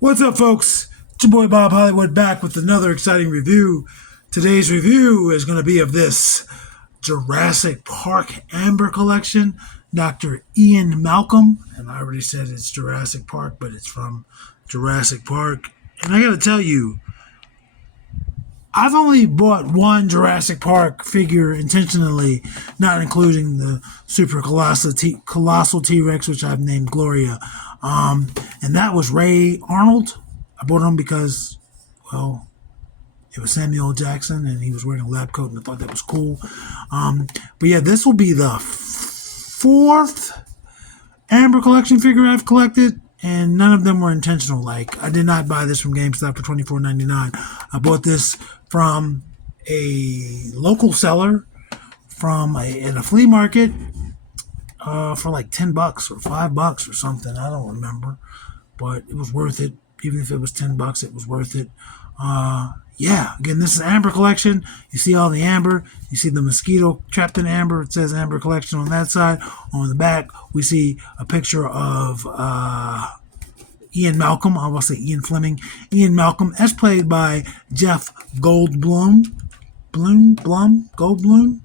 What's up, folks? It's your boy Bob Hollywood back with another exciting review. Today's review is going to be of this Jurassic Park Amber Collection, Dr. Ian Malcolm. And I already said it's Jurassic Park, but it's from Jurassic Park. And I got to tell you, I've only bought one Jurassic Park figure intentionally, not including the super colossal T-Rex, which I've named Gloria. And that was Ray Arnold. I bought him because, well, it was Samuel L. Jackson, and he was wearing a lab coat, and I thought that was cool. But yeah, this will be the fourth Amber Collection figure I've collected, and none of them were intentional. Like, I did not buy this from GameStop for $24.99. I bought this from a local seller at a flea market for like $10 or $5 or something. I don't remember, but it was worth it. Even if it was $10, it was worth it. Yeah, again, this is Amber Collection. You see all the amber. You see the mosquito trapped in amber. It says Amber Collection on that side. On the back, we see a picture of Ian Malcolm. I will say Ian Fleming. Ian Malcolm, as played by Jeff Goldblum. Goldblum.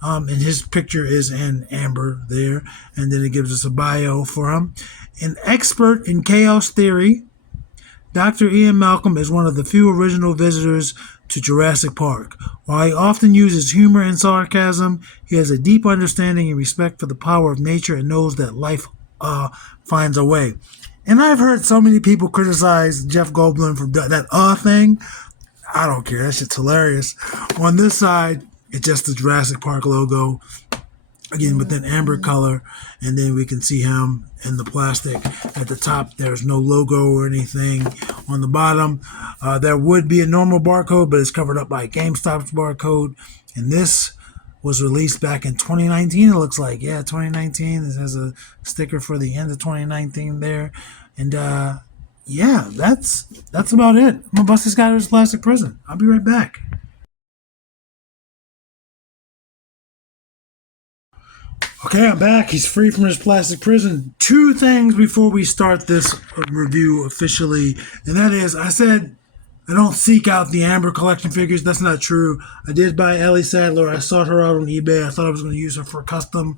And his picture is in amber there. And then it gives us a bio for him. An expert in chaos theory, Dr. Ian Malcolm is one of the few original visitors to Jurassic Park. While he often uses humor and sarcasm, he has a deep understanding and respect for the power of nature and knows that life finds a way. And I've heard so many people criticize Jeff Goldblum for that thing. I don't care. That shit's hilarious. On this side, it's just the Jurassic Park logo. Again, with an amber color, and then we can see him in the plastic. At the top, there's no logo or anything. On the bottom, there would be a normal barcode, but it's covered up by GameStop's barcode. And this was released back in 2019, it looks like. Yeah, 2019. This has a sticker for the end of 2019 there. And yeah, that's about it. I'm gonna bust this guy out of his plastic prison. I'll be right back. Okay, I'm back. He's free from his plastic prison. Two things before we start this review officially, and that is, I said I don't seek out the Amber Collection figures. That's not true. I did buy Ellie Sattler. I sought her out on eBay. I thought I was going to use her for custom.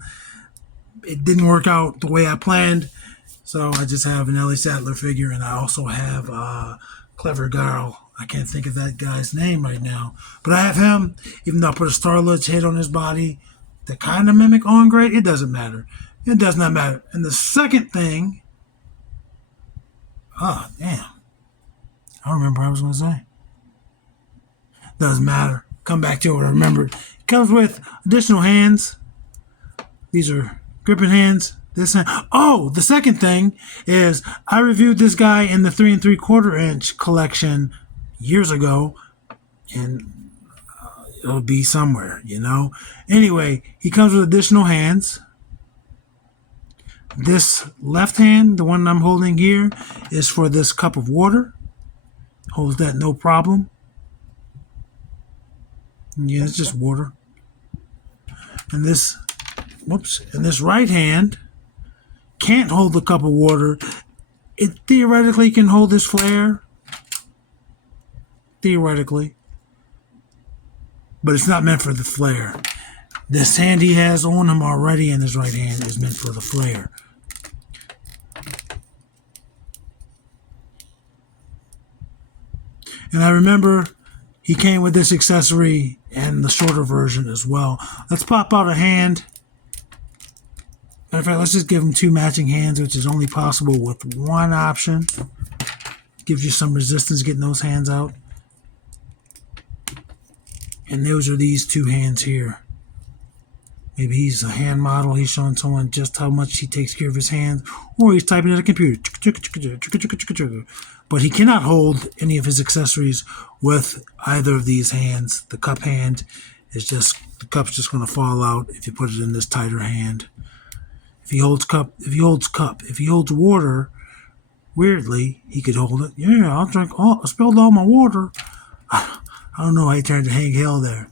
It didn't work out the way I planned, so I just have an Ellie Sattler figure, and I also have Clever Girl. I can't think of that guy's name right now, but I have him, even though I put a Star-Lord's head on his body to kind of mimic On Great. It doesn't matter. It does not matter. And the second thing, damn, I don't remember what I was going to say. Doesn't matter. Come back to it. I remember. It comes with additional hands. These are gripping hands. This hand. Oh, the second thing is I reviewed this guy in the 3 3/4 inch collection years ago, and it'll be somewhere, you know. Anyway, he comes with additional hands. This left hand, the one I'm holding here, is for this cup of water. Holds that no problem. Yeah, it's just water. And this right hand can't hold the cup of water. It theoretically can hold this flare. Theoretically. But it's not meant for the flare. This hand he has on him already in his right hand is meant for the flare. And I remember he came with this accessory and the shorter version as well. Let's pop out a hand. Matter of fact, let's just give him two matching hands, which is only possible with one option. Gives you some resistance getting those hands out. And those are these two hands here. Maybe he's a hand model. He's showing someone just how much he takes care of his hands. Or he's typing at a computer. But he cannot hold any of his accessories with either of these hands. The cup hand is just, the cup's just going to fall out if you put it in this tighter hand. If he holds water, weirdly, he could hold it. Yeah, I spilled all my water. I don't know why he turned to Hank Hill there.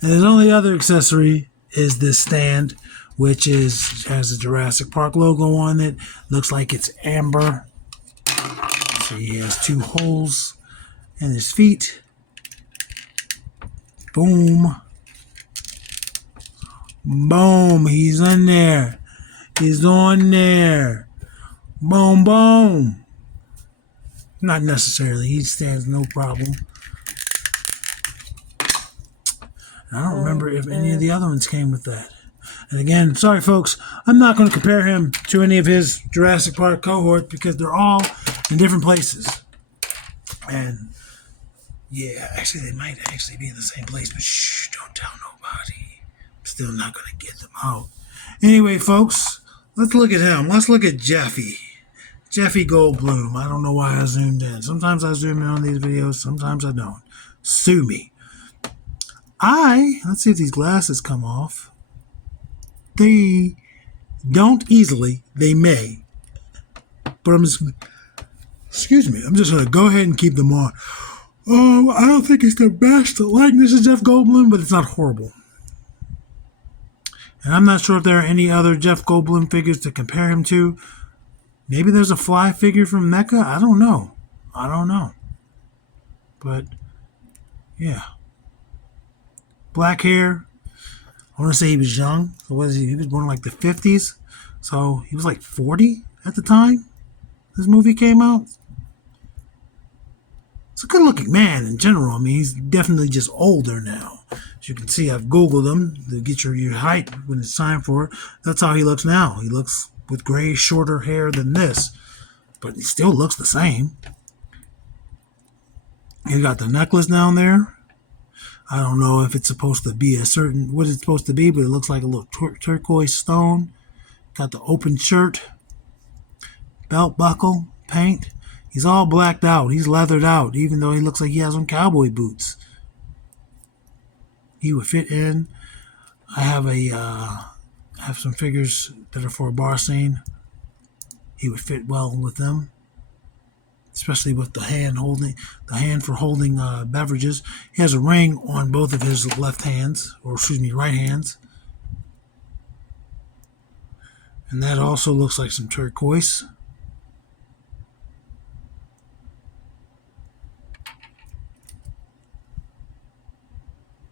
And his only other accessory is this stand, which has a Jurassic Park logo on it. Looks like it's amber. So he has 2 holes in his feet. Boom. Boom. He's in there. He's on there. Boom, boom. Not necessarily. He stands no problem. I don't remember if any of the other ones came with that. And again, sorry folks, I'm not going to compare him to any of his Jurassic Park cohort because they're all in different places. And yeah, actually they might actually be in the same place, but shh, don't tell nobody. I'm still not going to get them out. Anyway, folks, let's look at him. Let's look at Jeffy. Jeffy Goldblum. I don't know why I zoomed in. Sometimes I zoom in on these videos, sometimes I don't. Sue me. Let's see if these glasses come off. They don't easily. They may. But I'm just going to go ahead and keep them on. Oh, I don't think it's the best likeness of Jeff Goldblum, but it's not horrible. And I'm not sure if there are any other Jeff Goldblum figures to compare him to. Maybe there's a Fly figure from Mecca. I don't know. But, yeah. Black hair. I want to say he was young. So what is he? He was born in like the 50s. So he was like 40 at the time this movie came out. It's a good looking man in general. I mean, he's definitely just older now. As you can see, I've Googled him to get your height when it's time for it. That's how he looks now. He looks with gray, shorter hair than this. But he still looks the same. You got the necklace down there. I don't know if it's supposed to be what it's supposed to be, but it looks like a little turquoise stone. Got the open shirt, belt buckle, paint. He's all blacked out. He's leathered out, even though he looks like he has on cowboy boots. He would fit in. I have some figures that are for a bar scene. He would fit well with them, especially with the hand for holding beverages. He has a ring on both of his right hands. And that also looks like some turquoise.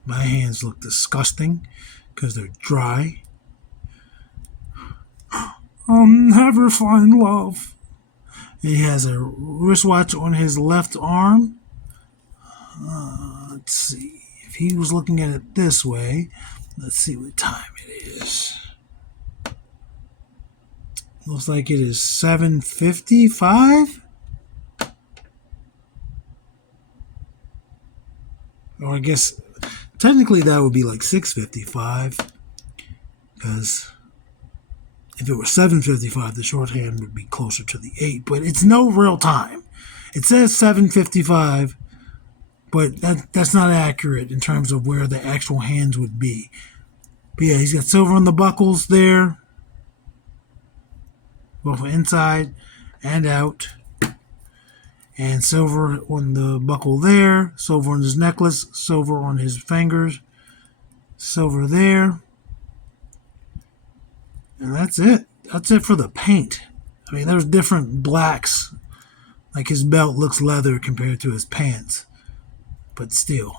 My hands look disgusting because they're dry. I'll never find love. He has a wristwatch on his left arm. Let's see. If he was looking at it this way, let's see what time it is. Looks like it is 7:55. Or I guess technically that would be like 6:55. Because if it were 7:55, the shorthand would be closer to the 8. But it's no real time. It says 7:55, but that's not accurate in terms of where the actual hands would be. But yeah, he's got silver on the buckles there, both inside and out. And silver on the buckle there, silver on his necklace, silver on his fingers, silver there. And that's it. That's it for the paint. I mean, there's different blacks. Like his belt looks leather compared to his pants. But still.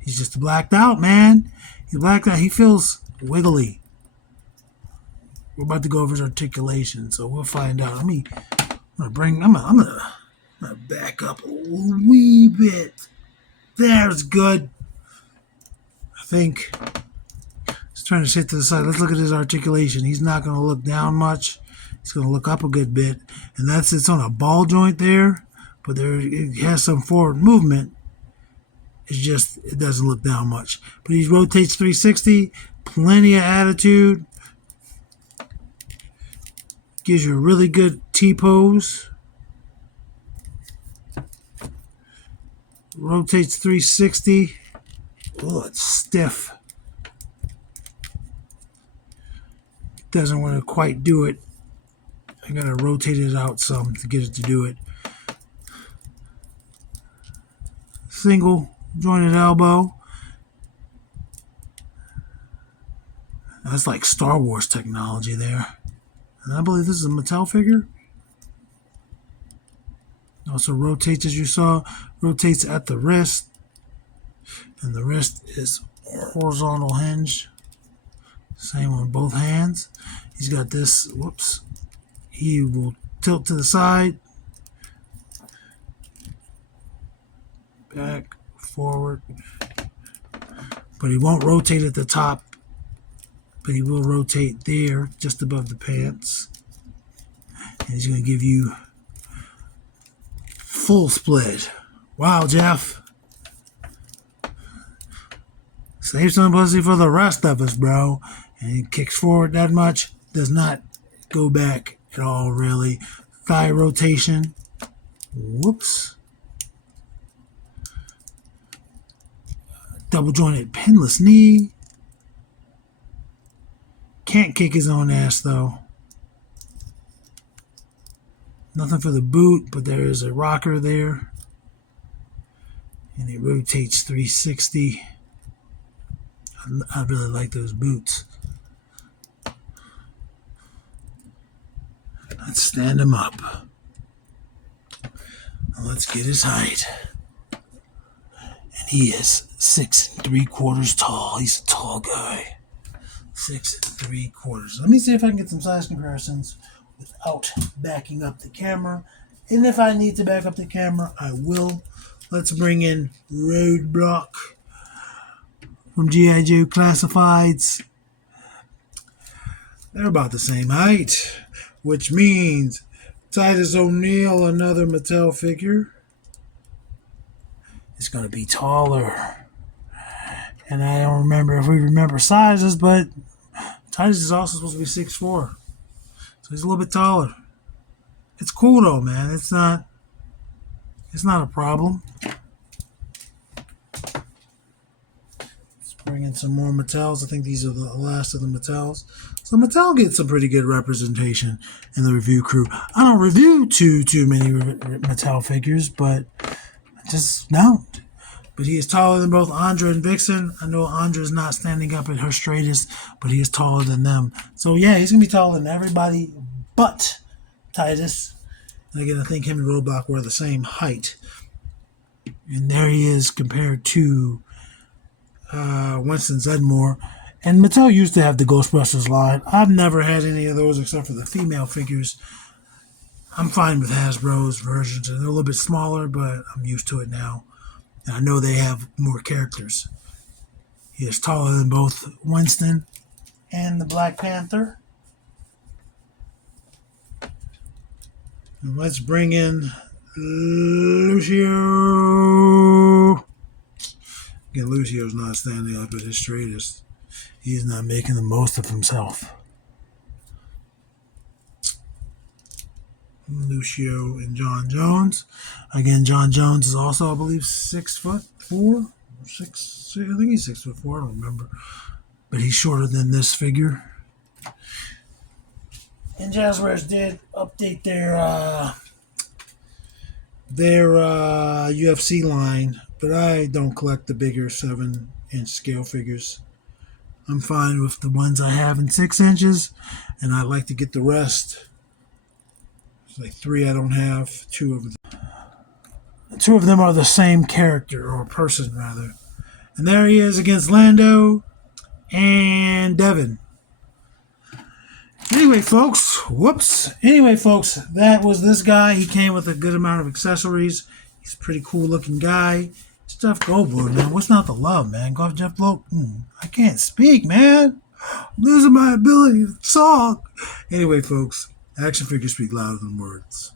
He's just blacked out, man. He's blacked out. He feels wiggly. We're about to go over his articulation, so we'll find out. I'm gonna back up a wee bit. There's good. I think. Trying to sit to the side. Let's look at his articulation. He's not going to look down much. He's going to look up a good bit. And it's on a ball joint there. But it has some forward movement. It doesn't look down much. But he rotates 360. Plenty of attitude. Gives you a really good T-pose. Rotates 360. Oh, it's stiff. Doesn't want to quite do it. I gotta rotate it out some to get it to do it. Single jointed elbow. That's like Star Wars technology there. And I believe this is a Mattel figure. Also rotates, as you saw, rotates at the wrist, and the wrist is horizontal hinge. Same on both hands. He's got this, whoops, he will tilt to the side, back, forward, but he won't rotate at the top, but he will rotate there, just above the pants. And he's going to give you full split. Wow, Jeff. Save some pussy for the rest of us, bro. And he kicks forward that much, does not go back at all, really. Thigh rotation. Whoops. Double jointed pinless knee. Can't kick his own ass, though. Nothing for the boot, but there is a rocker there. And it rotates 360. I really like those boots. Let's stand him up. Let's get his height. And he is 6 3/4 tall. He's a tall guy. 6 3/4. Let me see if I can get some size comparisons without backing up the camera. And if I need to back up the camera, I will. Let's bring in Roadblock from G.I. Joe Classifieds. They're about the same height, which means Titus O'Neil, another Mattel figure, is going to be taller. And I don't remember if we remember sizes, but Titus is also supposed to be 6'4". So he's a little bit taller. It's cool though, man. It's not a problem. Let's bring in some more Mattels. I think these are the last of the Mattels. So Mattel gets some pretty good representation in the review crew. I don't review too many Mattel figures, but I just don't. But he is taller than both Andra and Vixen. I know Andra is not standing up at her straightest, but he is taller than them. So yeah, he's going to be taller than everybody but Titus. And again, I think him and Roadblock were the same height. And there he is compared to Winston Zedmore. And Mattel used to have the Ghostbusters line. I've never had any of those except for the female figures. I'm fine with Hasbro's versions. They're a little bit smaller, but I'm used to it now. And I know they have more characters. He is taller than both Winston and the Black Panther. And let's bring in Lucio. Again, Lucio's not standing up at his straightest. He is not making the most of himself. Lucio and John Jones. Again, John Jones is also, I believe, 6'4", 6. I think he's 6'4". I don't remember, but he's shorter than this figure. And Jazzwares did update their UFC line, but I don't collect the bigger 7-inch scale figures. I'm fine with the ones I have in 6 inches, and I like to get the rest. Like 3 I don't have. 2 of them are the same character, or person rather. And there he is against Lando and Devin. Anyway, folks, that was this guy. He came with a good amount of accessories. He's a pretty cool looking guy. Jeff Goldblum, man. What's not to love, man? Go Jeff Goldblum. I can't speak, man. I'm losing my ability to talk. Anyway, folks, action figures speak louder than words.